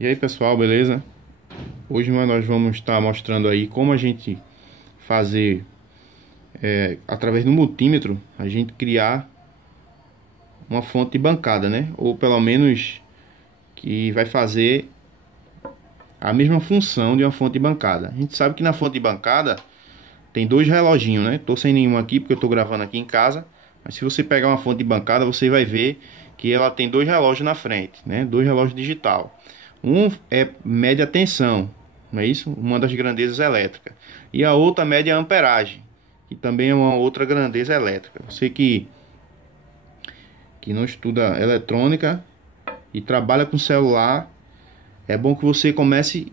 E aí pessoal, beleza? Hoje nós vamos estar mostrando aí como a gente fazer, através do multímetro, a gente criar uma fonte de bancada, né? Ou pelo menos que vai fazer a mesma função de uma fonte de bancada. A gente sabe que na fonte de bancada tem dois reloginhos, né? Tô sem nenhum aqui porque eu tô gravando aqui em casa. Mas se você pegar uma fonte de bancada, você vai ver que ela tem dois relógios na frente, né? Dois relógios digital. Um é mede a tensão, não é isso? Uma das grandezas elétricas. E a outra mede a amperagem, que também é uma outra grandeza elétrica. Você que não estuda eletrônica e trabalha com celular, é bom que você comece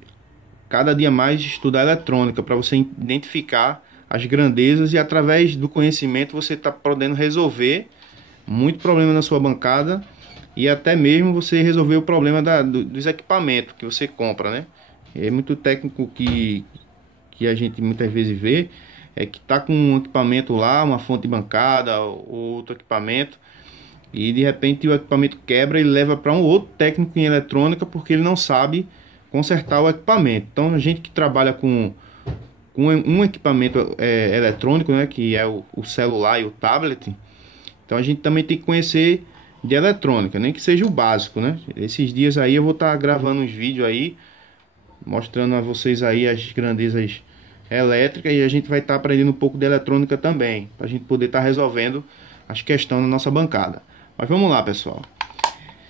cada dia mais a estudar eletrônica para você identificar as grandezas e através do conhecimento você está podendo resolver muito problema na sua bancada e até mesmo você resolver o problema dos equipamentos que você compra, né? É muito técnico que a gente muitas vezes vê, é que tá com um equipamento lá, uma fonte de bancada ou outro equipamento, e de repente o equipamento quebra e leva para um outro técnico em eletrônica porque ele não sabe consertar o equipamento. Então a gente que trabalha com um equipamento eletrônico, né, que é o celular e o tablet, então a gente também tem que conhecer de eletrônica, nem que seja o básico, né? Esses dias aí eu vou estar gravando uns vídeos aí, mostrando a vocês aí as grandezas elétricas e a gente vai estar aprendendo um pouco de eletrônica também, para a gente poder estar resolvendo as questões na nossa bancada. Mas vamos lá, pessoal.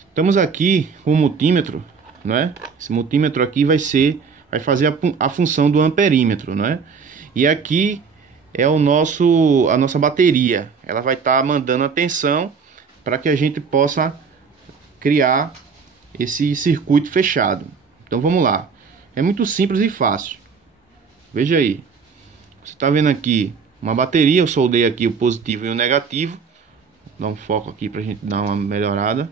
Estamos aqui com o multímetro, né? Esse multímetro aqui vai fazer a função do amperímetro, né? E aqui é a nossa bateria. Ela vai estar mandando a tensão para que a gente possa criar esse circuito fechado. Então vamos lá. É muito simples e fácil. Veja aí. Você está vendo aqui uma bateria. Eu soldei aqui o positivo e o negativo. Vou dar um foco aqui para a gente dar uma melhorada.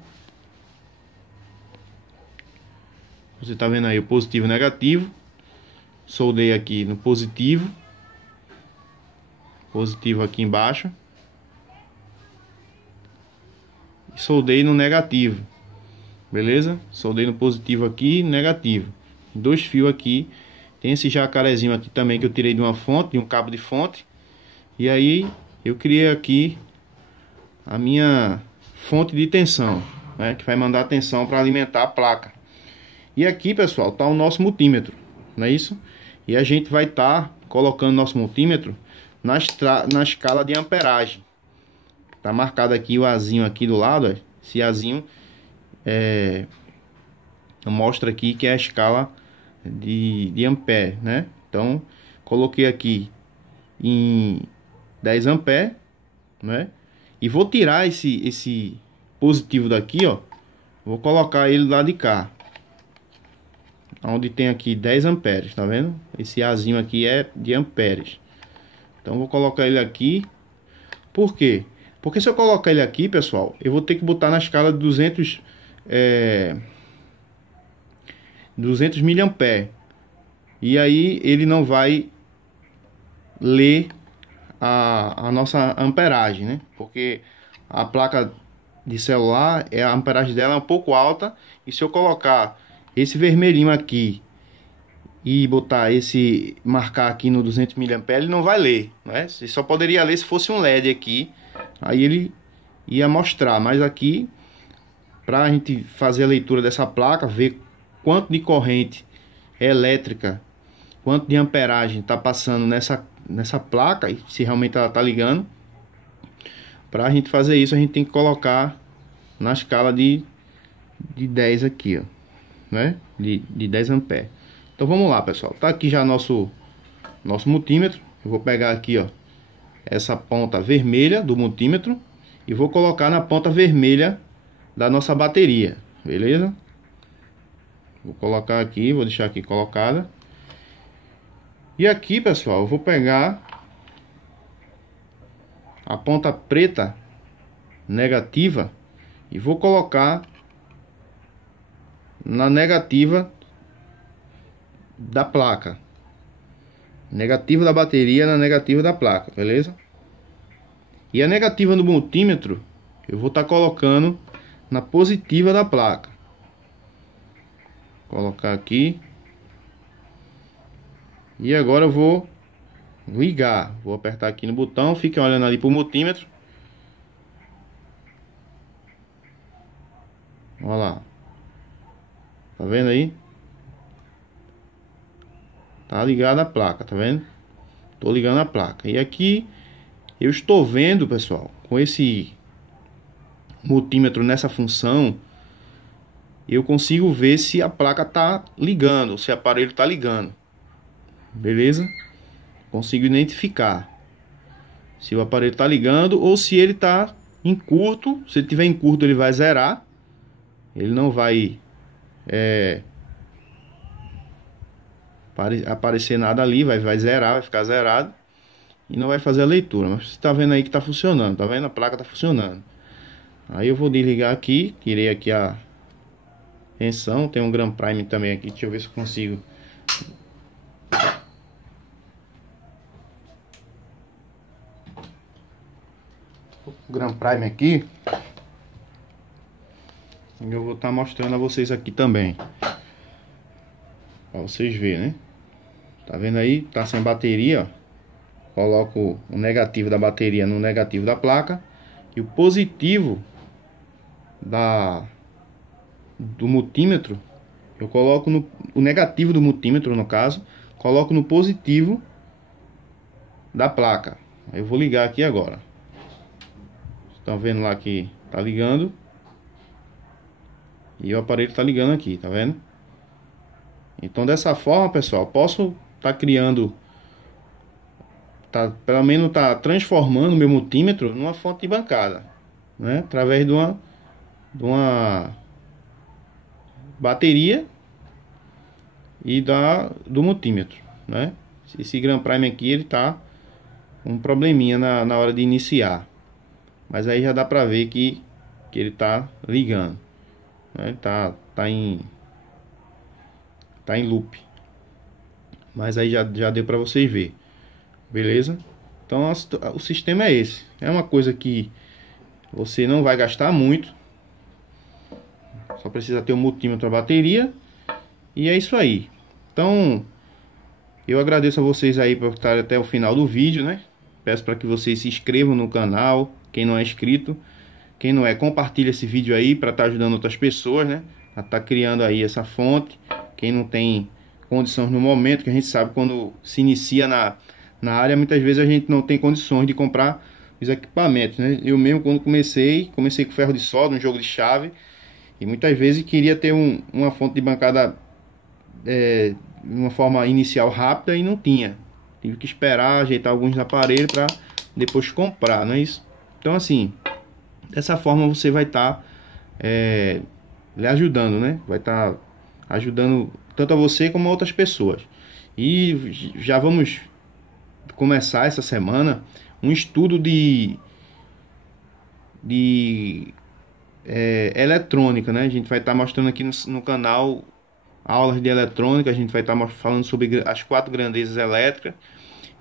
Você está vendo aí o positivo e o negativo. Soldei aqui no positivo. Positivo aqui embaixo. E soldei no negativo. Beleza? Soldei no positivo aqui e negativo. Dois fios aqui. Tem esse jacarezinho aqui também que eu tirei de uma fonte, de um cabo de fonte. E aí eu criei aqui a minha fonte de tensão, né, que vai mandar a tensão para alimentar a placa. E aqui, pessoal, está o nosso multímetro, não é isso? E a gente vai estar colocando nosso multímetro na escala de amperagem. Tá marcado aqui o Azinho aqui do lado, ó. Esse Azinho mostra aqui que é a escala de ampere, né? Então, coloquei aqui em 10 ampere, né? E vou tirar esse positivo daqui, ó. Vou colocar ele lá de cá, onde tem aqui 10 amperes, tá vendo? Esse Azinho aqui é de amperes. Então vou colocar ele aqui. Por quê? Porque se eu colocar ele aqui, pessoal, eu vou ter que botar na escala de 200 miliamperes. E aí ele não vai ler a nossa amperagem, né? Porque a placa de celular, a amperagem dela é um pouco alta. E se eu colocar esse vermelhinho aqui e marcar aqui no 200 miliamperes, ele não vai ler, né? Você só poderia ler se fosse um LED aqui. Aí ele ia mostrar, mas aqui, para a gente fazer a leitura dessa placa, ver quanto de corrente elétrica, quanto de amperagem está passando nessa placa, e se realmente ela está ligando, para a gente fazer isso, a gente tem que colocar na escala de 10 aqui, ó, né? De 10 amperes. Então vamos lá, pessoal. Tá aqui já nosso multímetro. Eu vou pegar aqui, ó, essa ponta vermelha do multímetro e vou colocar na ponta vermelha da nossa bateria, beleza? Vou colocar aqui, vou deixar aqui colocada. E aqui, pessoal, eu vou pegar a ponta preta negativa e vou colocar na negativa da placa. Negativa da bateria na negativa da placa, beleza? E a negativa do multímetro eu vou estar colocando na positiva da placa. colocar aqui. E agora eu vou ligar. Vou apertar aqui no botão. Fiquem olhando ali pro multímetro. Olha lá. Tá vendo aí? Tá ligada a placa, tá vendo? Tô ligando a placa. E aqui eu estou vendo, pessoal, com esse multímetro nessa função, eu consigo ver se a placa tá ligando, se o aparelho tá ligando. Beleza? Consigo identificar se o aparelho tá ligando ou se ele tá em curto. Se ele tiver em curto, ele vai zerar. Ele não vai aparecer nada ali, vai zerar, vai ficar zerado e não vai fazer a leitura. Mas você tá vendo aí que tá funcionando, tá vendo? A placa tá funcionando. Aí eu vou desligar aqui, tirei aqui a tensão, tem um Gran Prime também aqui, deixa eu ver se eu consigo. O Gran Prime aqui, eu vou estar mostrando a vocês aqui também, pra vocês verem, né? Tá vendo aí? Tá sem bateria, ó. Coloco o negativo da bateria no negativo da placa e o positivo do multímetro eu coloco no o negativo do multímetro, no caso, coloco no positivo da placa. Aí eu vou ligar aqui agora. Estão vendo lá que tá ligando e o aparelho tá ligando aqui, tá vendo? Então dessa forma, pessoal, posso tá criando, pelo menos tá transformando o meu multímetro numa fonte de bancada, né? Através de uma bateria e do multímetro, né? Esse Gran Prime aqui, ele tá com um probleminha na hora de iniciar, mas aí já dá pra ver que ele tá ligando, né? Tá em loop, mas aí já deu pra vocês ver, beleza? Então o sistema é esse. É uma coisa que você não vai gastar muito, só precisa ter um multímetro, a bateria, e é isso aí. Então eu agradeço a vocês aí por estar até o final do vídeo, né? Peço para que vocês se inscrevam no canal, quem não é inscrito. Quem não é, compartilha esse vídeo aí para estar ajudando outras pessoas, né? A estar criando aí essa fonte. Quem não tem condições no momento, que a gente sabe quando se inicia na área, muitas vezes a gente não tem condições de comprar os equipamentos, né? Eu mesmo, quando comecei com ferro de solda, um jogo de chave, e muitas vezes queria ter uma fonte de bancada de uma forma inicial rápida e não tinha. Tive que esperar ajeitar alguns aparelhos para depois comprar, não é isso? Então assim, dessa forma você vai estar lhe ajudando, né? Vai estar ajudando tanto a você como a outras pessoas. E já vamos começar essa semana um estudo de eletrônica, né? A gente vai estar mostrando aqui no canal aulas de eletrônica. A gente vai estar falando sobre as 4 grandezas elétricas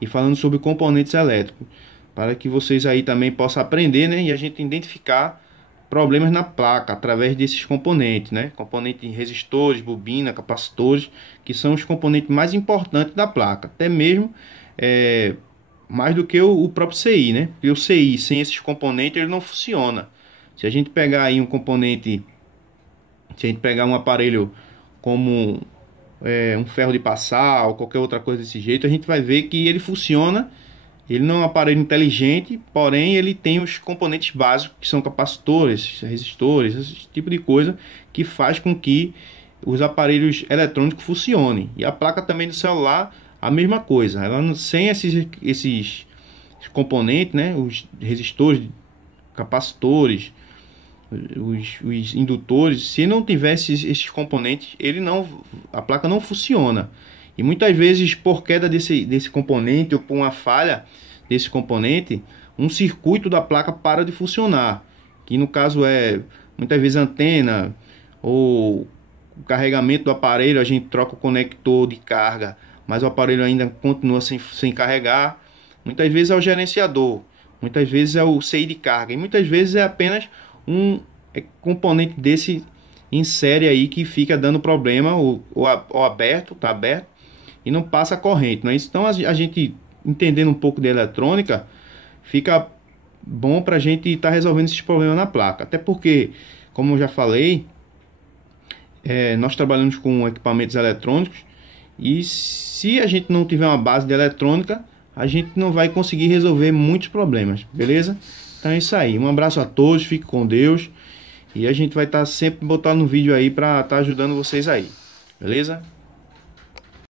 e falando sobre componentes elétricos, para que vocês aí também possam aprender, né? E a gente identificar problemas na placa através desses componentes, né? Componentes de resistores, bobina, capacitores, que são os componentes mais importantes da placa, até mesmo mais do que o próprio CI, né? Porque o CI sem esses componentes ele não funciona. Se a gente pegar aí um componente, se a gente pegar um aparelho como um ferro de passar ou qualquer outra coisa desse jeito, a gente vai ver que ele funciona. Ele não é um aparelho inteligente, porém ele tem os componentes básicos, que são capacitores, resistores, esse tipo de coisa que faz com que os aparelhos eletrônicos funcionem. E a placa também do celular, a mesma coisa. Ela, sem esses componentes, né, os resistores, capacitores, os indutores, se não tivesse esses componentes, a placa não funciona. E muitas vezes, por queda desse componente ou por uma falha desse componente, um circuito da placa para de funcionar, que no caso é muitas vezes a antena ou o carregamento do aparelho. A gente troca o conector de carga, mas o aparelho ainda continua sem carregar. Muitas vezes é o gerenciador, muitas vezes é o CI de carga, e muitas vezes é apenas um componente desse em série aí que fica dando problema, ou aberto, tá aberto, e não passa a corrente, não é isso? Então a gente entendendo um pouco de eletrônica, fica bom para a gente estar resolvendo esses problemas na placa. Até porque, como eu já falei, nós trabalhamos com equipamentos eletrônicos, e se a gente não tiver uma base de eletrônica, a gente não vai conseguir resolver muitos problemas, beleza? Então é isso aí, um abraço a todos, fique com Deus, e a gente vai estar sempre botando um vídeo aí para estar ajudando vocês aí, beleza?